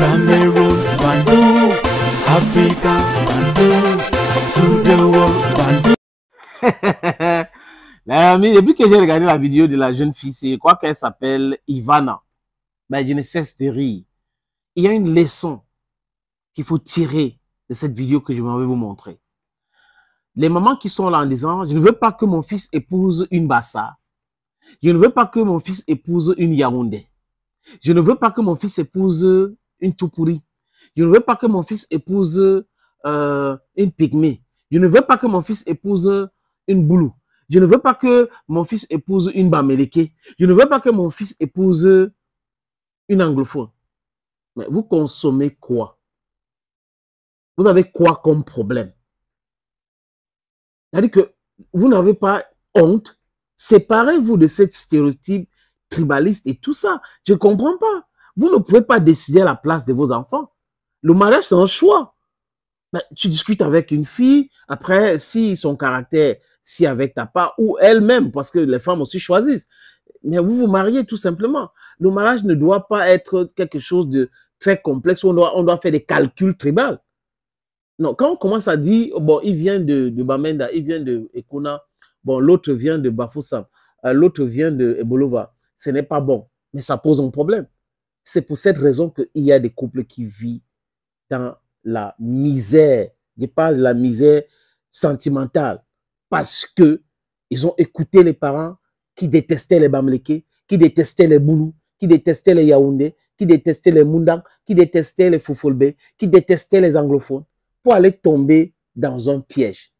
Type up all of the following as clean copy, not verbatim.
Cameroon, Bandung, Africa, Bandung, to the world, Bandung. Depuis que j'ai regardé la vidéo de la jeune fille, je crois qu'elle s'appelle Ivana. Ben, je ne cesse de rire. Il y a une leçon qu'il faut tirer de cette vidéo que je vais vous montrer. Les mamans qui sont là en disant, je ne veux pas que mon fils épouse une Bassa. Je ne veux pas que mon fils épouse une Yaoundé. Je ne veux pas que mon fils épouse une Tupuri. Je ne veux pas que mon fils épouse une Pygmée. Je ne veux pas que mon fils épouse une Boulou. Je ne veux pas que mon fils épouse une Bameleke. Je ne veux pas que mon fils épouse une anglophone. Mais vous consommez quoi? Vous avez quoi comme problème? C'est-à-dire que vous n'avez pas honte. Séparez-vous de cette stéréotype tribaliste et tout ça. Je ne comprends pas. Vous ne pouvez pas décider à la place de vos enfants. Le mariage, c'est un choix. Mais tu discutes avec une fille, après, si son caractère, si avec ta part, ou elle-même, parce que les femmes aussi choisissent. Mais vous vous mariez tout simplement. Le mariage ne doit pas être quelque chose de très complexe où on doit faire des calculs tribaux. Non, quand on commence à dire, bon, il vient de Bamenda, il vient de Ekona, bon, l'autre vient de Bafoussam, l'autre vient de Ebolova, ce n'est pas bon, mais ça pose un problème. C'est pour cette raison qu'il y a des couples qui vivent dans la misère. Je parle de la misère sentimentale parce que ils ont écouté les parents qui détestaient les Bamleke, qui détestaient les Boulou, qui détestaient les Yaoundé, qui détestaient les Mundang, qui détestaient les Foufolbé, qui détestaient les anglophones, pour aller tomber dans un piège.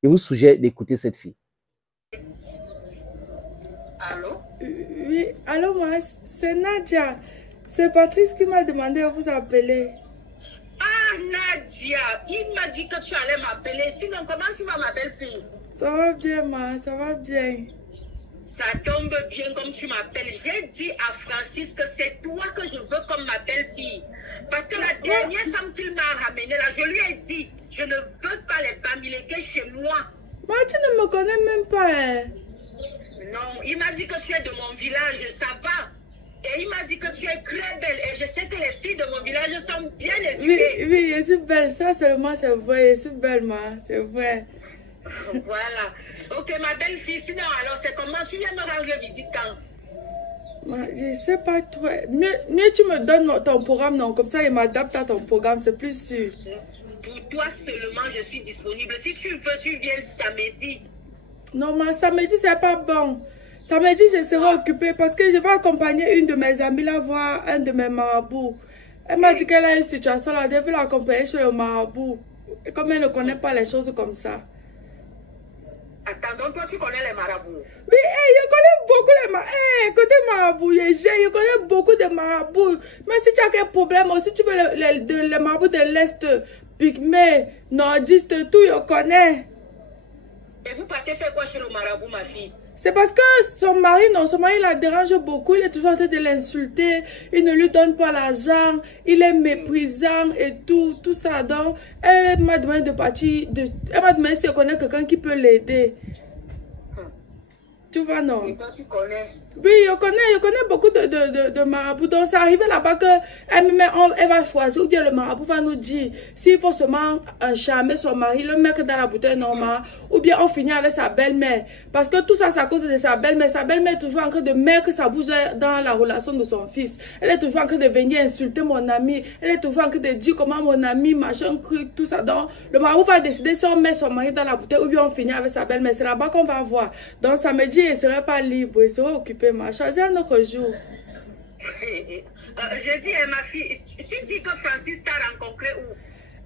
Je vous suggère d'écouter cette fille. Allô? Oui, allô, moi, c'est Nadia. C'est Patrice qui m'a demandé de vous appeler. Ah, Nadia, il m'a dit que tu allais m'appeler. Sinon, comment tu vas, ma belle-fille? Ça va bien, ma, ça va bien. Ça tombe bien comme tu m'appelles. J'ai dit à Francis que c'est toi que je veux comme ma belle-fille. Parce que la dernière femme qu'il m'a ramenée, là, je lui ai dit, je ne veux pas les Bamileke chez moi. Moi, tu ne me connais même pas, hein? Non, il m'a dit que tu es de mon village, ça va. Et il m'a dit que tu es très belle. Et je sais que les filles de mon village sont bien éduquées. Oui, oui, je suis belle. Ça seulement, c'est vrai. Je suis belle, ma. C'est vrai. Voilà. Ok, ma belle-fille, sinon, alors, c'est comment tu viens me rendre visite quand? Je sais pas trop. Mieux tu me donnes ton programme, non? Comme ça, je m'adapte à ton programme, c'est plus sûr. Pour toi seulement, je suis disponible. Si tu veux, tu viens samedi. Non, mais samedi, c'est pas bon. Samedi, je serai occupée parce que je vais accompagner une de mes amies là voir un de mes marabouts. Elle m'a dit qu'elle a une situation là, elle veut l'accompagner chez le marabout. Et comme elle ne connaît pas les choses comme ça. Attends, donc toi tu connais les marabouts? Oui, je connais beaucoup les marabouts. Côté marabout, je connais beaucoup de marabouts. Mais si tu as quel problème aussi, tu veux les marabouts de l'Est, pygmées, nordistes, tout, je connais. Et vous partez faire quoi chez le marabout, ma fille? C'est parce que son mari la dérange beaucoup. Il est toujours en train de l'insulter. Il ne lui donne pas l'argent. Il est méprisant et tout ça. Donc, elle m'a demandé de partir. Elle m'a demandé si elle connaît quelqu'un qui peut l'aider. Tu vois, non? Et toi, tu connais? Oui, je connais beaucoup de marabouts. Donc, c'est arrivé là-bas qu'elle va choisir, ou bien le marabout va nous dire s'il faut seulement charmer son mari, le mettre dans la bouteille normale, ou bien on finit avec sa belle-mère. Parce que tout ça, c'est à cause de sa belle-mère. Sa belle-mère est toujours en train de mettre sa bouche dans la relation de son fils. Elle est toujours en train de venir insulter mon ami. Elle est toujours en train de dire comment mon ami, machin, truc, tout ça. Donc, le marabout va décider si on met son mari dans la bouteille, ou bien on finit avec sa belle-mère. C'est là-bas qu'on va voir. Donc, samedi, il ne serait pas libre, il serait occupé. Choisis un autre jour. Je dis à ma fille, tu dis que Francis t'a rencontré où?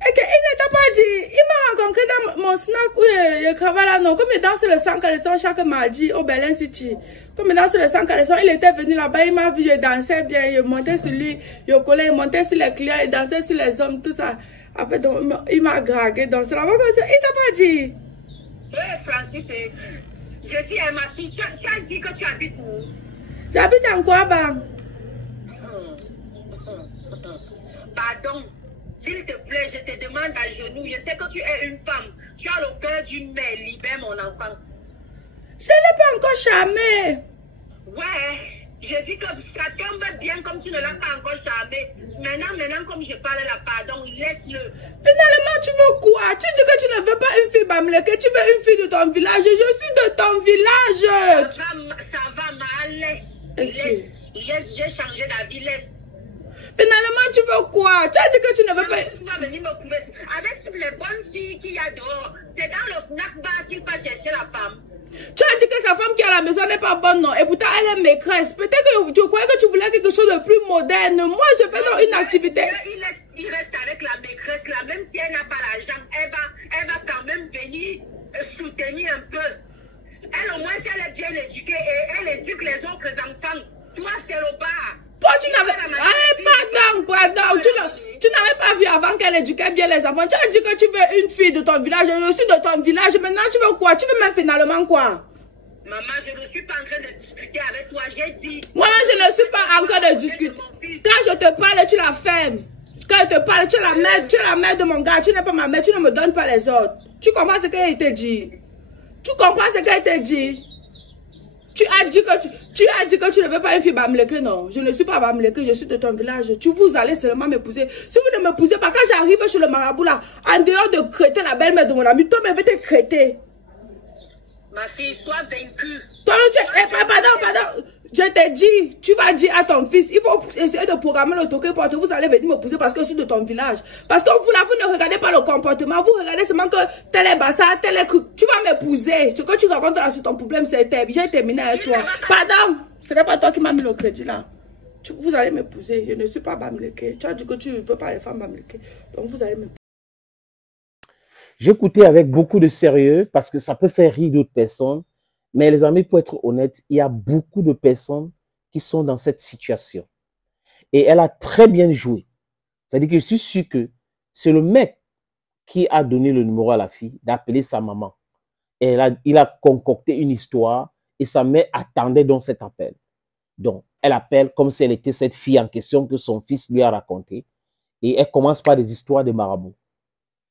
Et qu'il ne t'a pas dit. Il m'a rencontré dans mon snack où je travaille là. Non, comme il danse le 100 caleçons chaque mardi au Berlin City. Comme il danse le 100 caleçons, il était venu là-bas, il m'a vu, je dansais bien, je montais sur lui, je collais, je montais sur les clients, il dansait sur les hommes, tout ça. Après, donc, il m'a dragué. Donc, c'est là-bas comme ça. Il t'a pas dit. Oui, Francis, je dis à ma fille, tu as dit que tu habites où? J'habite en Kouaba. Pardon, s'il te plaît, je te demande à genoux. Je sais que tu es une femme. Tu as le cœur d'une mère. Libère mon enfant. Je ne l'ai pas encore charmé. Ouais, Je dis que ça tombe bien comme tu ne l'as pas encore charmé. Maintenant, comme je parle là, pardon, laisse-le. Finalement, tu veux quoi? Tu dis que tu ne veux pas une fille Bamileke, tu veux une fille de ton village. Je suis de ton village. Ça va, ma laisse. Okay. Laisse, j'ai changé d'avis, laisse. Finalement, tu veux quoi? Tu as dit que tu ne veux pas... Tu vas venir me prouver. Avec toutes les bonnes filles qu'il y a dehors, c'est dans le snack bar qu'il va chercher la femme. Tu as dit que sa femme qui est à la maison n'est pas bonne, non? Et pourtant, elle est maîtresse. Peut-être que tu croyais que tu voulais quelque chose de plus moderne. Moi, je fais donc une activité. Il reste avec la maîtresse là, même si elle n'a pas l'argent, elle va quand même venir soutenir un peu. Elle, au moins, si elle est bien éduquée et elle éduque les autres enfants. Toi, c'est le bar. Toi, tu n'avais... pardon. Tu n'avais pas vu avant qu'elle éduquait bien les enfants. Tu as dit que tu veux une fille de ton village. Je suis de ton village. Maintenant, tu veux quoi? Tu veux même finalement quoi? Maman, je ne suis pas en train de discuter avec toi. J'ai dit... Moi-même, je ne suis pas en train de discuter. Quand je te parle, tu la fermes. Quand je te parle, tu es la mère de mon gars. Tu n'es pas ma mère. Tu ne me donnes pas les ordres. Tu comprends ce qu'elle t'a dit? Tu comprends ce qu'elle t'a dit? Tu as dit que tu ne veux pas une fille Bamileke, non. Je ne suis pas Bamileke, je suis de ton village. Vous allez seulement m'épouser. Si vous ne m'épousez pas, quand j'arrive chez le marabout là, en dehors de crêter la belle-mère de mon ami, toi-même va te crêter. Ma fille, sois vaincue. Toi-même, pardon. Je t'ai dit, tu vas dire à ton fils, il faut essayer de programmer le token pour que vous allez venir m'épouser parce que je suis de ton village. Parce que vous là, vous ne regardez pas le comportement, vous regardez seulement que tel est bassa, tel est cru. Tu vas m'épouser. Ce que tu racontes là sur ton problème, c'est j'ai terminé avec toi. Pardon, ce n'est pas toi qui m'as mis le crédit là. Vous allez m'épouser. Je ne suis pas Bamileke. Tu as dit que tu ne veux pas les femmes Bamileke. Donc vous allez m'épouser. J'écoutais avec beaucoup de sérieux parce que ça peut faire rire d'autres personnes. Mais les amis, pour être honnête, il y a beaucoup de personnes qui sont dans cette situation. Et elle a très bien joué. C'est-à-dire que je suis sûr que c'est le mec qui a donné le numéro à la fille d'appeler sa maman. Et il a concocté une histoire et sa mère attendait donc cet appel. Donc, elle appelle comme si elle était cette fille en question que son fils lui a raconté. Et elle commence par des histoires de marabout.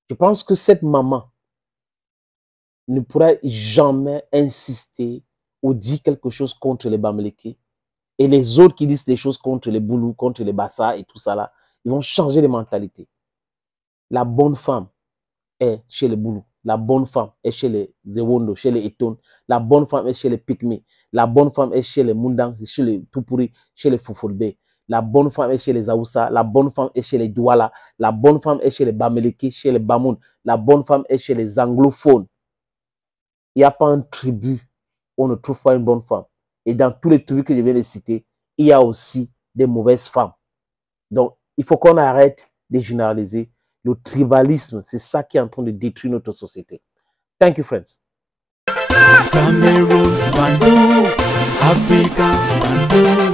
Je pense que cette maman ne pourra jamais insister ou dire quelque chose contre les Bamileke. Et les autres qui disent des choses contre les Boulous, contre les Bassa et tout ça là, ils vont changer de mentalité. La bonne femme est chez les Boulous. La bonne femme est chez les Zewondo, chez les Eton. La bonne femme est chez les Pygmées. La bonne femme est chez les Mundang, chez les Tupuri, chez les Fufulbe. La bonne femme est chez les Aoussa. La bonne femme est chez les Douala. La bonne femme est chez les Bamileke, chez les Bamoun. La bonne femme est chez les anglophones. Il n'y a pas un tribu où on ne trouve pas une bonne femme. Et dans tous les tribus que je viens de citer, il y a aussi des mauvaises femmes. Donc, il faut qu'on arrête de généraliser. Le tribalisme, c'est ça qui est en train de détruire notre société. Thank you, friends. Cameroon, Bandung, Africa, Bandung.